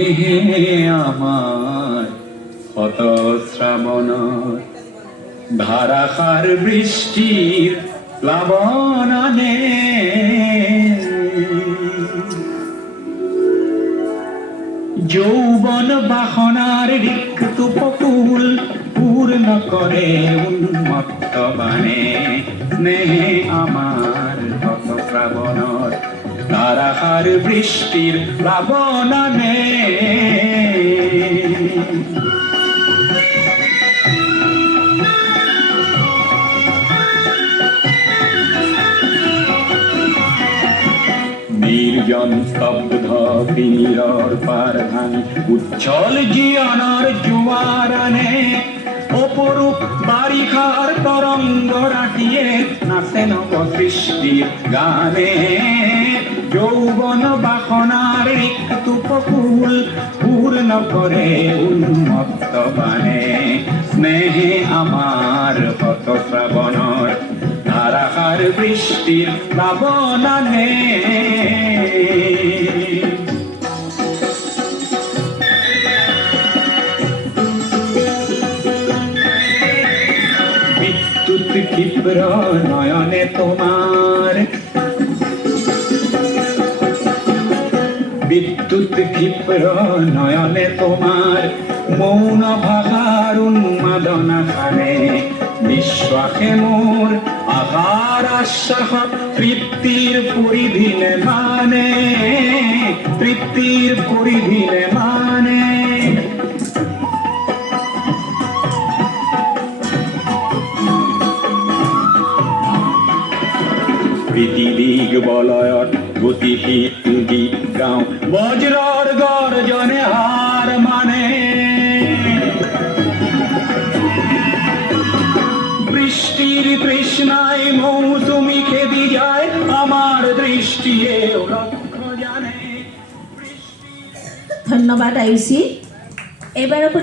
স্নেহে আমার ক্ষত শ্রাবণর ধারাসার বৃষ্টির প্লাবনানে যৌবন বাসনার রিক্ত পকুল পূর্ণ করে উন্মত্ত বাণে স্নেহে আমার ক্ষত শ্রাবণর ধারাসার বৃষ্টির প্লাবনানে নির্জন স্তব্ধ তীরর পারধান উচ্ছল জীবনের জোয়ারানে অপরূপ বারিখার তরঙ্গ রাখিয়ে নাচে নব সৃষ্টির গানে যৌবন বাসনার রিক্ত পকুল পূর্ণ করে উন্মত্ত বানে স্নেহে আমার ক্ষত শ্রাবণর ধারাসার বৃষ্টির প্লাবনানে বিদ্যুৎ ক্ষিপ্র নয়নে তোমার বিদ্যুৎ ক্ষিপ্র নয়নে তোমার মৌন ভাষার উন্মাদনা খানে নিঃশ্বাসে মোর আহার আশ্বাস তৃপ্তির পরিধিনে মানে তৃপ্তির পরিধিনে মানে পৃথিবীক বলয়ত গতিশীল গীত গাও বজ্রর গর্জনে হার মানে বৃষ্টির তৃষ্ণায় মৌসুমি খেদি যায় আমার দৃষ্টি লক্ষ্য জানে। ধন্যবাদ আয়ুষী। এবার